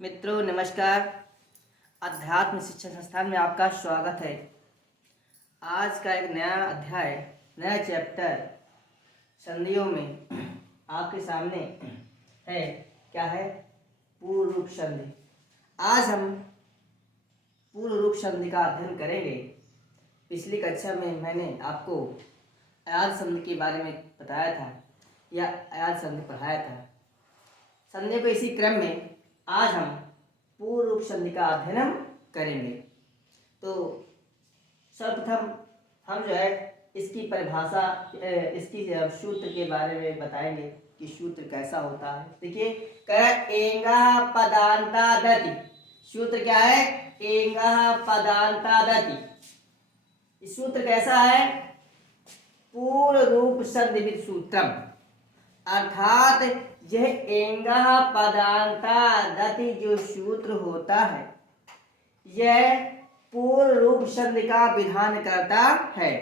मित्रों नमस्कार। अध्यात्म शिक्षा संस्थान में आपका स्वागत है। आज का एक नया अध्याय, नया चैप्टर संधियों में आपके सामने है। क्या है? पूर्व रूप संधि। आज हम पूर्व रूप संधि का अध्ययन करेंगे। पिछली कक्षा में मैंने आपको अयाद संधि के बारे में बताया था या अयाद संधि पढ़ाया था। संधि को इसी क्रम में आज हम पूर्व रूप संधि का अध्ययन करेंगे। तो सर्वप्रथम हम जो है इसकी परिभाषा, इसकी सूत्र के बारे में बताएंगे कि सूत्र कैसा होता है। देखिए, कर एंगा पदांता दति। सूत्र क्या है? एंगा पदांता दति। इस सूत्र कैसा है? पूर्व रूप संधि सूत्रम, अर्थात यह एंगा पदांता दति जो सूत्र होता है, यह पूर्व रूप संधि का विधान करता है।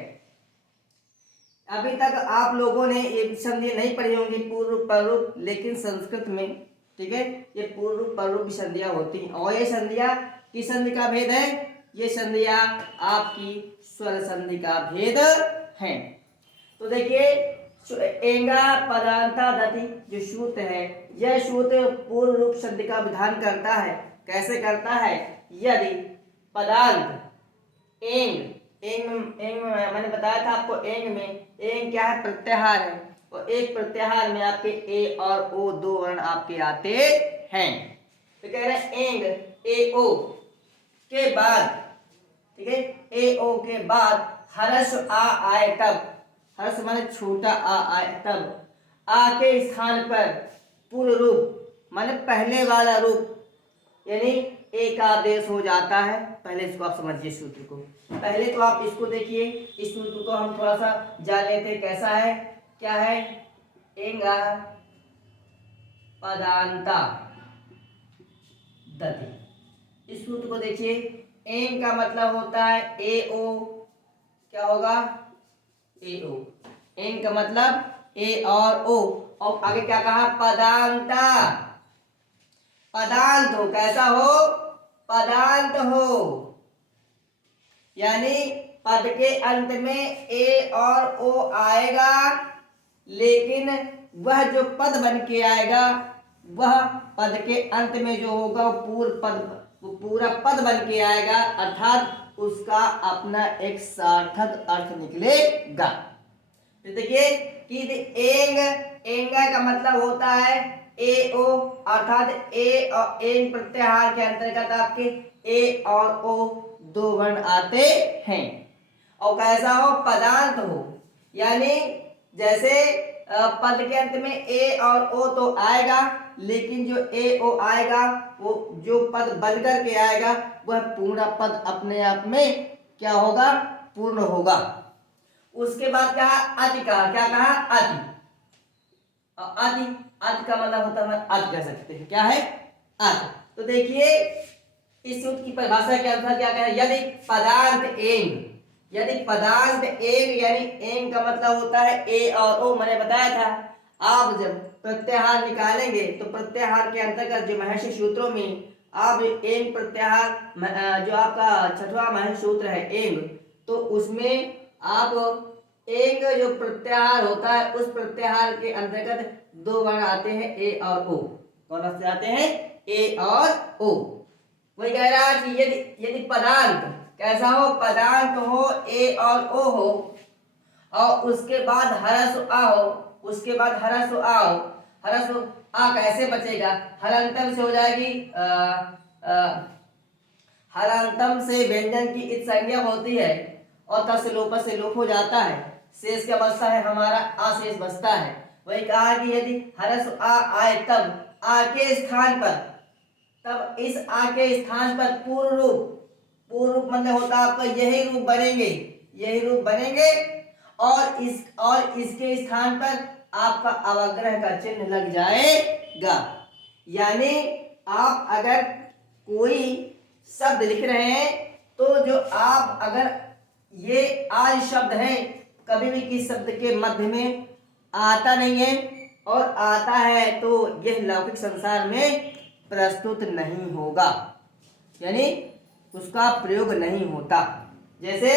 अभी तक आप लोगों ने ये संधि नहीं पढ़ी होंगी पूर्व रूप पर रूप, लेकिन संस्कृत में, ठीक है, ये पूर्व रूप पर रूप संधियां होती हैं। और ये संधियां किस संधि का भेद है? ये संधियां आपकी स्वर संधि का भेद है। तो देखिए, एंगा पदांता दति जो सूत्र है, यह सूत्र पूर्व रूप संधि का विधान करता है। कैसे करता है? यदि पदांत एंग मैंने बताया था आपको, एंग में, एंग क्या है? प्रत्याहार है। और एक प्रत्याहार में आपके ए और ओ दो वर्ण आपके आते हैं। तो कह रहे हैं एंग ए ओ के बाद, ठीक है, ए ओ के बाद हर्ष आ आए तब, हर्ष माने छोटा आ आए तब, आ के स्थान पर पूर्व रूप माने पहले वाला रूप, यानी एक आदेश हो जाता है। पहले इसको आप समझिए सूत्र को। पहले तो आप इसको देखिए, इस सूत्र को हम थोड़ा सा जान लेते हैं कैसा है। क्या है? एंगा पदांता दति। इस सूत्र को देखिए, एंग का मतलब होता है ए ओ। क्या होगा? ए ओ। एंग का मतलब ए और ओ। और आगे क्या कहा? पदांता। पदांत हो। कैसा हो? पदांत हो, यानी पद के अंत में ए और ओ आएगा, लेकिन वह जो पद बन के आएगा, वह पद के अंत में जो होगा वो पूरा पद बन के आएगा, अर्थात उसका अपना एक सार्थक अर्थ निकलेगा। तो देखिए कि एंग, एंगा का मतलब होता है ए ओ, अर्थात ए और एंग प्रत्याहार के अंतर्गत आपके ए और ओ दो वर्ण आते हैं। और कैसा हो? पदांत हो, यानी जैसे पद के अंत में ए और ओ तो आएगा, लेकिन जो ए ओ आएगा वो जो पद बन करके आएगा, वह पूरा पद अपने आप में क्या होगा? पूर्ण होगा। उसके बाद कहा अति। कहा क्या? कहा अति। अति, अति का मतलब होता है, अति कह सकते हैं। क्या है? अति। तो देखिए, इस सूत्र की परिभाषा के अनुसार क्या कहें? यदि पदांत एंग, यदि पदांत एंग, यानी एंग का मतलब होता है ए और ओ। मैंने बताया था आप जब प्रत्याहार निकालेंगे तो प्रत्याहार के अंतर्गत जो महर्षि सूत्रों में आप एंग प्रत्याहार, जो आपका छठवां महर्षि सूत्र है एंग, तो उसमें आप एक जो प्रत्याहार होता है, उस प्रत्याहार के अंतर्गत दो वर्ण आते हैं ए और ओ। कौन से आते हैं? ए और ओ। वही कह रहा है कि यदि पदांत कैसा हो? पदांत हो, ए और ओ हो, और उसके बाद हरस आ हो, उसके बाद हरस आ हो। हरस आ कैसे बचेगा? हरंतम से हो जाएगी, हरंतम से व्यंजन की इत संज्ञा होती है और तस् से लोप हो जाता है। शेष क्या बचता है? हमारा आशेष बचता है। वही कहा कि यदि हरस आ आए तब आ के स्थान पर, तब इस आ के स्थान पर पूर्व रूप, पूर्व रूप मतलब होता है आपका यही रूप बनेंगे, यही रूप बनेंगे, और इसके स्थान पर आपका अवग्रह का चिन्ह लग जाएगा। यानी आप अगर कोई शब्द लिख रहे हैं, तो जो आप अगर ये आज शब्द है, कभी भी किस शब्द के मध्य में आता नहीं है, और आता है तो यह लौकिक संसार में प्रस्तुत नहीं होगा, यानी उसका प्रयोग नहीं होता। जैसे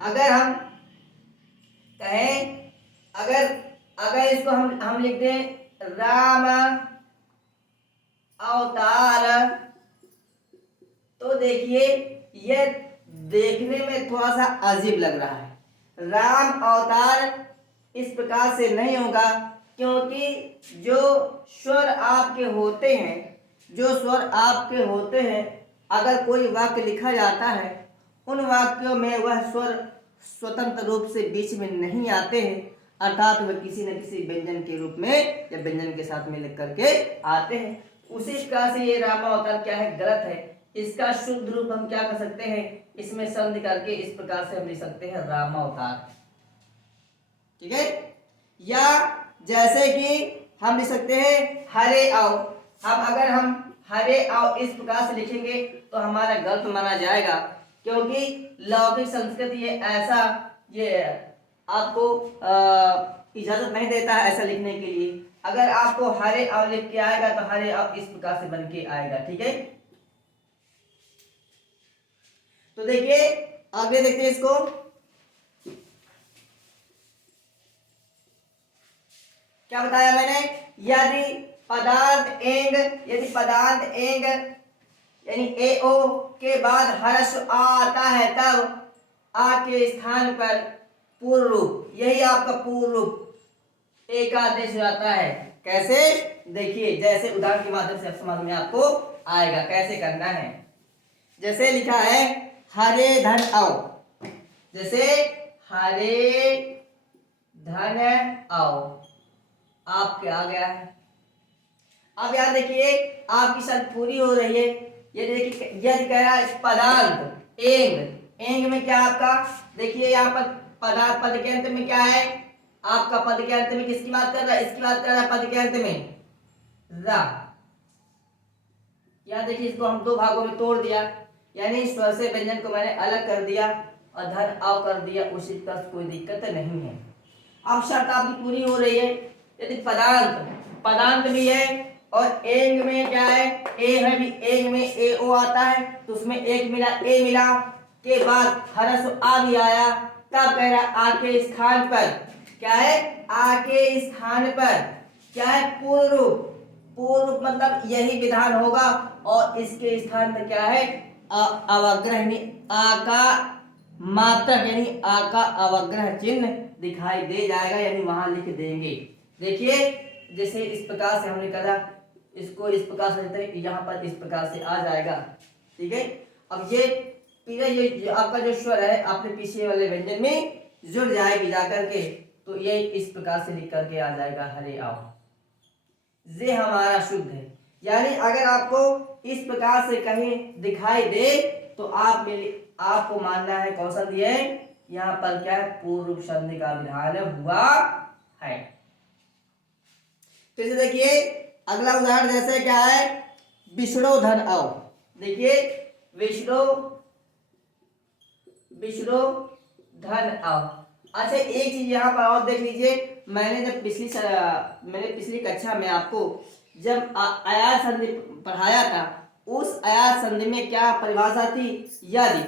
अगर हम कहें, अगर अगर इसको हम लिख दें राम अवतार, तो देखिए यह देखने में थोड़ा सा अजीब लग रहा है। राम अवतार इस प्रकार से नहीं होगा, क्योंकि जो स्वर आपके होते हैं, जो स्वर आपके होते हैं, अगर कोई वाक्य लिखा जाता है, उन वाक्यों में वह स्वर स्वतंत्र रूप से बीच में नहीं आते हैं, अर्थात वह किसी न किसी व्यंजन के रूप में या व्यंजन के साथ में लिख करके आते हैं। उसी प्रकार से ये रामावतार क्या है, गलत है। इसका शुद्ध रूप हम क्या कर सकते हैं, इसमें संधि करके इस प्रकार से हम लिख सकते हैं रामावतार, ठीक है। या जैसे कि हम लिख सकते हैं हरे आओ। हम हरे आओ इस प्रकार से लिखेंगे तो हमारा गलत माना जाएगा, क्योंकि लौकिक संस्कृत ये आपको इजाजत नहीं देता है ऐसा लिखने के लिए। अगर आपको हरे आओ लिख के आएगा तो हरे आओ इस प्रकार से बन के आएगा, ठीक है। तो देखिए आगे देखते हैं इसको। क्या बताया मैंने, यदि पदार्थ एंग यानी ए ओ के बाद ह्रस्व आ आता है, तब आ के स्थान पर पूर्व रूप, यही आपका पूर्व रूप एकादेश हो जाता है। कैसे, देखिए जैसे उदाहरण के माध्यम से समझ में आपको आएगा कैसे करना है। जैसे लिखा है हरे धन आओ, जैसे हरे धन आओ आपके आ गया है। अब यार देखिए आपकी शर्त पूरी हो रही है। ये देखिए यदि कह रहा है पदार्थ एंग में क्या आपका, देखिए यहाँ पर पदार्थ पद के अंत में क्या है आपका, पद के अंत में किसकी बात कर रहा है, इसकी बात कर रहा है पद के अंत में रा। यहाँ देखिए इसको हम दो भागों में तोड़ दिया, यानी स्वर से व्यंजन को मैंने अलग कर दिया और धन आव कर दिया, उसी का कोई दिक्कत नहीं है। अब शर्त आपकी पूरी हो रही है। यदि पदांत भी है और एंग में क्या है, ए है भी, एंग में ए ओ आता है, तो उसमें एक मिला ए मिला के बाद ह्रस्व आ भी आया, तब कह रहा आ के स्थान पर क्या है, आ के स्थान पर क्या है, पूर्व रूप मतलब यही विधान होगा, और इसके स्थान पर क्या है अवग्रह यानी आ का मात्रक यानी आ का अवग्रह चिन्ह दिखाई दे जाएगा, यानी वहां लिख देंगे। देखिए जैसे इस प्रकार से हमने करा, इसको इस प्रकार से यहाँ पर इस प्रकार से आ जाएगा, ठीक है। अब ये आपका जो स्वर है आपने पीछे वाले व्यंजन में जुड़ जाएगी जाकर के, तो ये इस प्रकार से लिख करके आ जाएगा हरे आओ। ये हमारा शुद्ध है। यानी अगर आपको इस प्रकार से कहीं दिखाई दे तो आपको मानना है कौन सा दिया है, यहाँ पर क्या है पूर्व रूप संधि का विधान हुआ है। फिर से देखिए अगला उदाहरण जैसे क्या है विष्णु धन आओ। देखिए विष्णु धन आओ। अच्छा एक चीज यहाँ पर और देख लीजिए, मैंने पिछली कक्षा में आपको जब आयात संधि पढ़ाया था, उस आयात संधि में क्या परिभाषा थी, यदि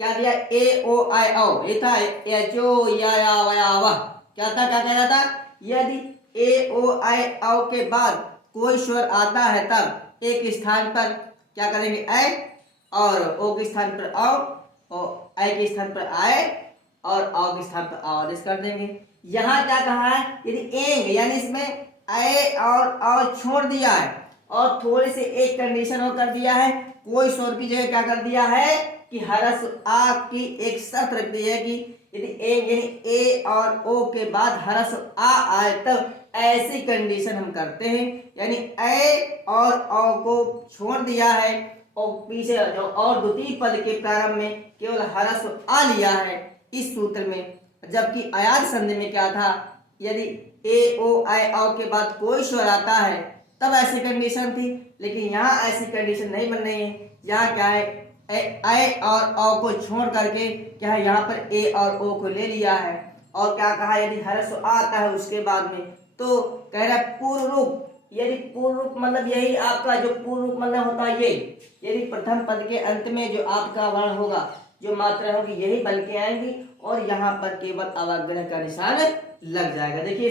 क्या दिया ए ओ आई औ, ये था एच ओ या वा, क्या था, क्या कह रहा था, यदि ए ओ आई औ के बाद कोई स्वर आता है तब एक स्थान पर क्या करेंगे ए, और ओ के स्थान पर औ, और आई के स्थान पर आए, और औ के स्थान पर आदेश कर देंगे। यहाँ क्या कहा है, यदि एंग यानी इसमें ए और छोड़ दिया है, और थोड़े से एक कंडीशन और कर दिया है, कोई स्वर की जगह क्या कर दिया है कि ह्रस्व आ की एक शर्त रख दी है कि यदि एंग यानी ए और ओ के बाद ह्रस्व आ आए तब ऐसी कंडीशन हम करते हैं, यानी ए और औ को छोड़ दिया है और पीछे जो और द्वितीय पद के प्रारंभ में केवल ह्रस्व आ लिया है इस सूत्र में। जबकि आयात संधि में क्या था, यदि ए ओ आई औ के बाद कोई स्वर आता है तब ऐसी कंडीशन थी, लेकिन यहाँ ऐसी कंडीशन नहीं बन रही है। यहाँ क्या है ए और औ को छोड़ करके क्या है यहाँ पर ए और ओ को ले लिया है, और क्या कहा यदि ह्रस्व आता है उसके बाद में, तो कह रहा पूर्व रूप यदि पूर्व रूप मतलब यही आपका जो पूर्व रूप मतलब होता है ये, यदि प्रथम पद के अंत में जो आपका वर्ण होगा, जो मात्रा होगी यही बन के आएंगी और यहाँ पर केवल अवग्रह का निशान लग जाएगा। देखिए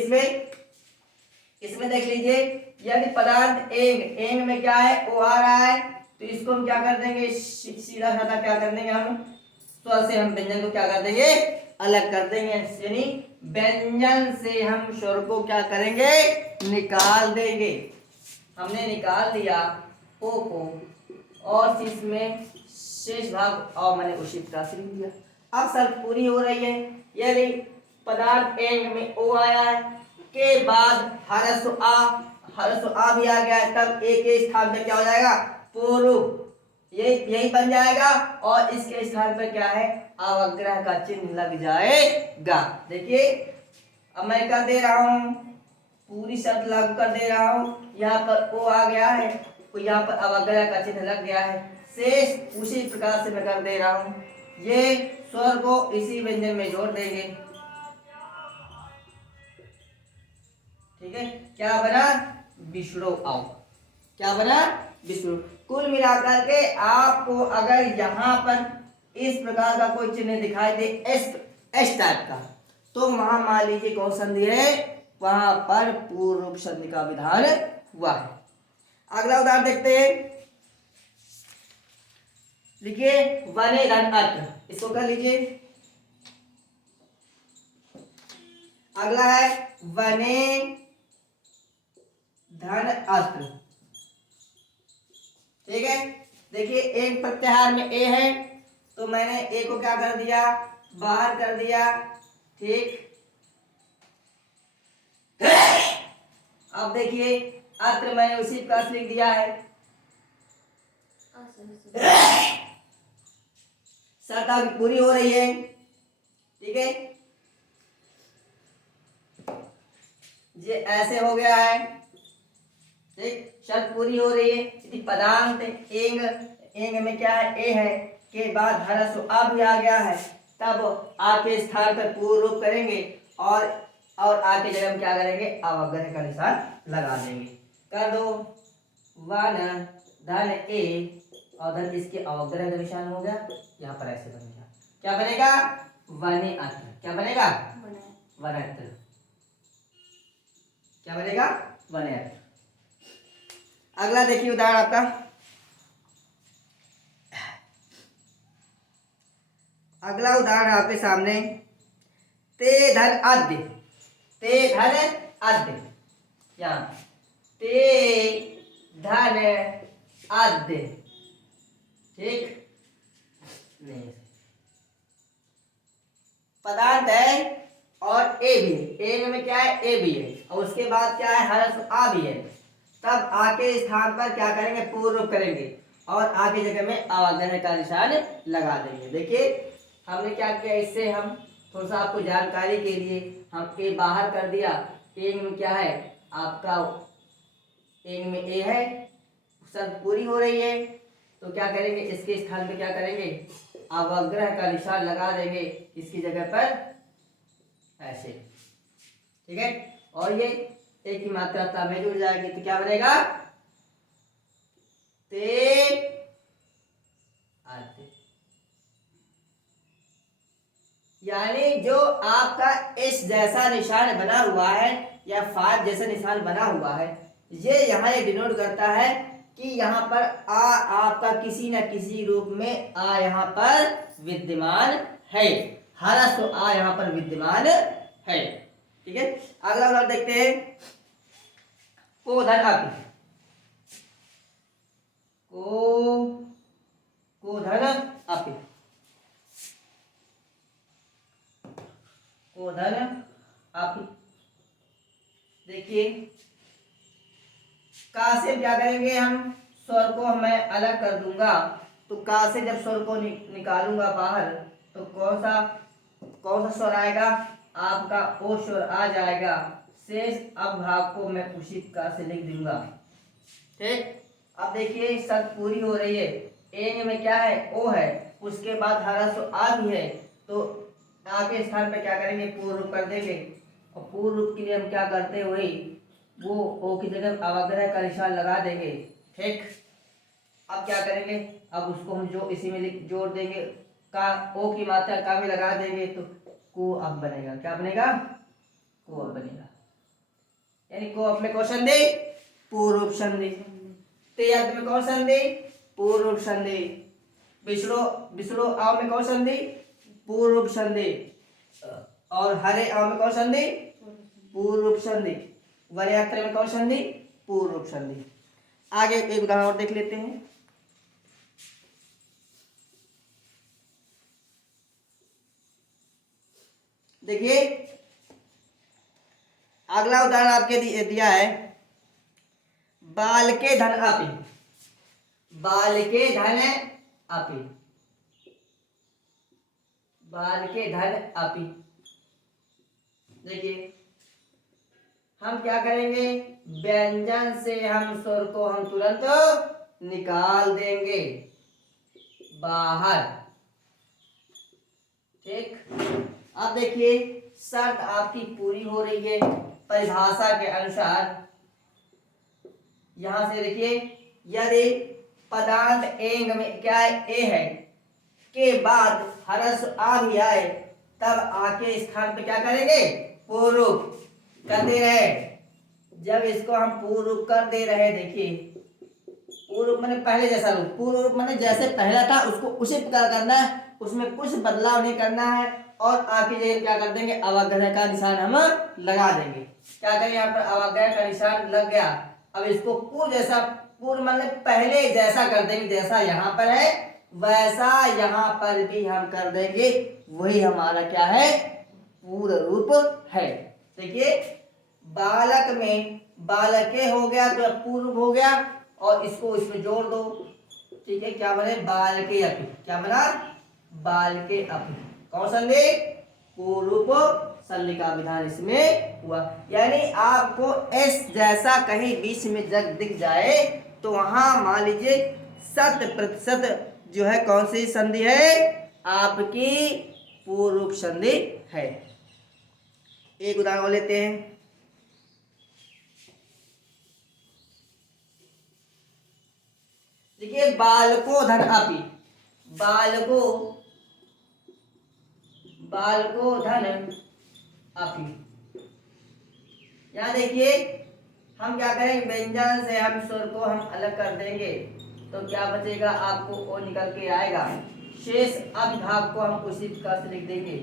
इसमें देख लीजिए, यदि पदार्थ एंग, एंग में क्या है ओ आ रहा है, तो इसको हम क्या कर देंगे, सीधा साधा क्या कर देंगे, हम स्वर से हम व्यंजन को क्या कर देंगे, अलग कर देंगे। यानी व्यंजन से हम स्वर को क्या करेंगे, निकाल देंगे। हमने निकाल दिया ओ को और इसमें शेष भाग और मैंने उसी प्रकार से लिख दिया। अब शर्त पूरी हो रही है। यदि पदार्थ एंग में ओ आया है के बाद हरस्व आ भी आ गया है, तब एक के स्थान पे क्या हो जाएगा, पूर्व, यही बन जाएगा और इसके स्थान पर क्या है, अवग्रह का चिन्ह लग जाएगा। देखिए अब मैं कर दे रहा हूं, पूरी शर्त लागू कर दे रहा हूं। यहाँ पर ओ आ गया है तो यहाँ पर अवग्रह का चिन्ह लग गया है, शेष उसी प्रकार से मैं कर दे रहा हूं। ये स्वर को इसी व्यंजन में जोड़ देंगे। ठीक है, क्या बना, विष्णु आओ, क्या बना, विष्णु। कुल मिलाकर के आपको अगर यहाँ पर इस प्रकार का कोई चिन्ह दिखाई दे एस टाइप का, तो वहां मान लीजिए कौन संधि है, वहां पर पूर्व रूप संधि का विधान हुआ है। अगला उदाहरण देखते हैं, लिखिए वने धन अर्थ, इसको कर लीजिए। अगला है वने धन अर्थ, ठीक है। देखिए एक प्रत्याहार में ए है तो मैंने ए को क्या कर दिया, बाहर कर दिया, ठीक। अब देखिए अत्र मैंने उसी प्रकार लिख दिया है। शर्त अभी पूरी हो रही है, ठीक है। ये ऐसे हो गया है, ठीक, शर्त पूरी हो रही है। यदि पदांत एंग, एंग में क्या है, ए है, के बाद हरस्व आ भी आ गया है, तब आ के स्थान पर पूर्व रूप करेंगे और आ के जगह में क्या करेंगे, अवग्रह का निशान लगा देंगे। कर दो, वन धन ए और धन इसके अवग्रह का निशान हो गया, यहाँ पर ऐसे बन गया। क्या बनेगा, वने अत्र, क्या बनेगा, वनत्र, क्या बनेगा, वने अत्र। अगला देखिए उदाहरण आपका, अगला उदाहरण आपके सामने, ते धन आद्य, ते धन आद्य, यहाँ ते धन आद्य, ठीक, नहीं पदार्थ है और ए भी है, ए में क्या है, ए भी है और उसके बाद क्या है, हरस्व आ भी है, तब आ के स्थान पर क्या करेंगे, पूर्व रूप करेंगे और आ की जगह में अवग्रह का निशान लगा देंगे। देखिए हमने क्या किया, इससे हम थोड़ा सा आपको जानकारी के लिए हम ए बाहर कर दिया, एंग में क्या है आपका, एंग में ए है, शर्त पूरी हो रही है तो क्या करेंगे, इसके स्थान पे क्या करेंगे, अवग्रह का निशान लगा देंगे इसकी जगह पर ऐसे, ठीक है। और ये एक ही मात्रा ता में जुड़ जाएगी तो क्या बनेगा, ते आते। यानी जो आपका इस जैसा निशान बना हुआ है या फाज जैसा निशान बना हुआ है, ये यहाँ ये डिनोट करता है कि यहाँ पर आ आपका किसी न किसी रूप में आ यहाँ पर विद्यमान है, हरस्व आ यहाँ पर विद्यमान है, ठीक है। अगला उदाहरण देखते हैं, को धन अप, को धन अप, को धन अप। देखिए का से क्या करेंगे, हम स्वर को मैं अलग कर दूंगा, तो का से जब स्वर को निकालूंगा बाहर तो कौन सा स्वर आएगा, आपका ओ स्वर आ जाएगा, शेष अब भाग को मैं उसी प्रकार से लिख दूंगा, ठीक। अब देखिए शर्त पूरी हो रही है, एंग में क्या है, ओ है, उसके बाद हरस्व आ भी है, तो आ के स्थान पे क्या करेंगे, पूर्व रूप कर देंगे और पूर्व रूप के लिए हम क्या करते हुए वो ओ की जगह अवग्रह का निशान लगा देंगे। ठीक, अब क्या करेंगे, अब उसको हम जो इसी में जोड़ देंगे, का ओ की मात्रा का में लगा देंगे तो को अब बनेगा। क्या बनेगा? को अब बनेगा। यानी को अब में कौन संधि? पूर्व संधि। तेज में कौन संधि? पूर्व संधि। बिसरो बिसरो आव में कौन संधि? पूर्व संधि। और हरे आव में कौन संधि? पूर्व संधि। वरयात्र में कौन संधि? पूर्व संधि। आगे एक उदाहरण और देख लेते हैं। देखिए अगला उदाहरण आपके दिया है, बाल के धन अपि। बाल के धन अपि। बाल के धन अपि। देखिए हम क्या करेंगे, व्यंजन से हम स्वर को हम तुरंत निकाल देंगे बाहर। ठीक, अब देखिए शर्त आपकी पूरी हो रही है परिभाषा के अनुसार। यहां से देखिए यदि पदार्थ एंग में क्या है, ए है, के बाद हरस आ भी आए तब आके स्थान पे क्या करेंगे, पूर्व करते रहे। जब इसको हम पूर्व कर दे रहे, देखिए पूर्व माने पहले जैसा रूप, पूर्व माने जैसे पहला था उसको उसी प्रकार करना है, उसमें कुछ बदलाव नहीं करना है। और आगे जगह क्या कर देंगे, अवग्रह का निशान हम लगा देंगे। क्या करेंगे, यहाँ पर अवग्रह का निशान लग गया। अब इसको पूर्व जैसा, पूर्व माने पहले जैसा कर देंगे, जैसा यहाँ पर है वैसा यहाँ पर भी हम कर देंगे। वही हमारा क्या है, पूर्ण रूप है। देखिए बालक में बालके हो गया तो पूर्व हो गया, और इसको इसमें जोड़ दो। ठीक है, क्या बने, बालके अपि। क्या बना, बालके अपि। कौन संधि, पूर्व संधि का विधान इसमें हुआ। यानी आपको एस जैसा कहीं बीच में जग दिख जाए तो वहां मान लीजिए 100% जो है कौन सी संधि है, आपकी पूर्व संधि है। एक उदाहरण और लेते हैं। देखिए बालको धन अपि। बालको बालको धन अपि। यहां देखिए हम क्या करेंगे, व्यंजन से हम स्वर को हम अलग कर देंगे तो क्या बचेगा, आपको ओ निकल के आएगा। शेष अविभाग को हम उसी प्रकार से लिख देंगे।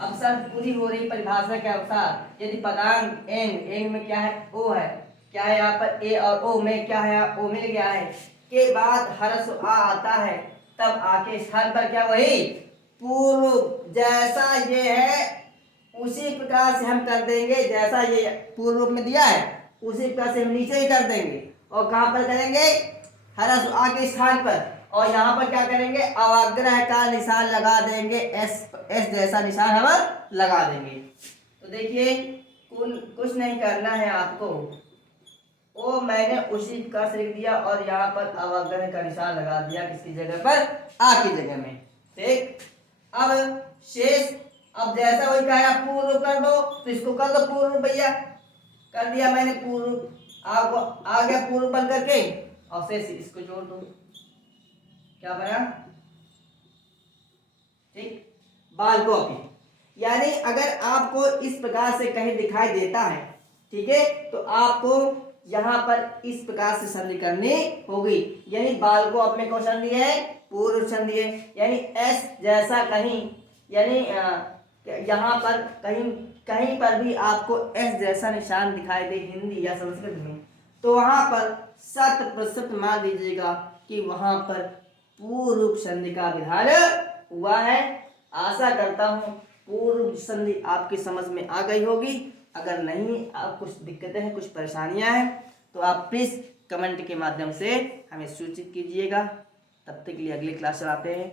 अब शर्त पूरी हो रही परिभाषा के अनुसार। यदि पदांग एंग, एंग में क्या है, ओ है, क्या है यहाँ पर ए, और ओ में क्या है, ओ मिल गया है, के बाद हर्ष आ आता है तब आके स्थान पर क्या, वही पूर्व जैसा ये है उसी प्रकार से हम कर देंगे। जैसा ये पूर्व में दिया है उसी प्रकार से हम नीचे ही कर देंगे। और कहां पर करेंगे, हरस आ के स्थान पर। और यहाँ पर क्या करेंगे, अवग्रह का निशान लगा देंगे, एस जैसा निशान हम लगा देंगे। तो देखिए कुछ नहीं करना है आपको, वो मैंने उसी प्रकार से लिख दिया और यहाँ पर अवग्रह का निशान लगा दिया किसकी जगह पर, आ की जगह में। ठीक, अब शेष, अब जैसा वही कहा पूर्व कर दो तो इसको कर दो पूर्व, भैया कर दिया मैंने पूर्व, आ गया पूर्व बन करके, और शेष इसको जोड़ दो, क्या बना, ठीक, बालको अपि। यानी अगर आपको इस प्रकार से कहीं दिखाई देता है, ठीक है, तो आपको यहाँ पर इस प्रकार से संधि करनी होगी। यानी बालको अपि में कौन संधि है, पूर्व संधि है। यानी एस जैसा कहीं, यानी यहाँ पर कहीं पर भी आपको एस जैसा निशान दिखाई दे हिंदी या संस्कृत में, तो वहां पर 100% मान लीजिएगा कि वहां पर पूर्व संधि का विधान हुआ है। आशा करता हूं पूर्व संधि आपकी समझ में आ गई होगी। अगर नहीं, आप कुछ दिक्कतें हैं, कुछ परेशानियां हैं, तो आप प्लीज कमेंट के माध्यम से हमें सूचित कीजिएगा। तब तक के लिए अगली क्लास चलाते हैं।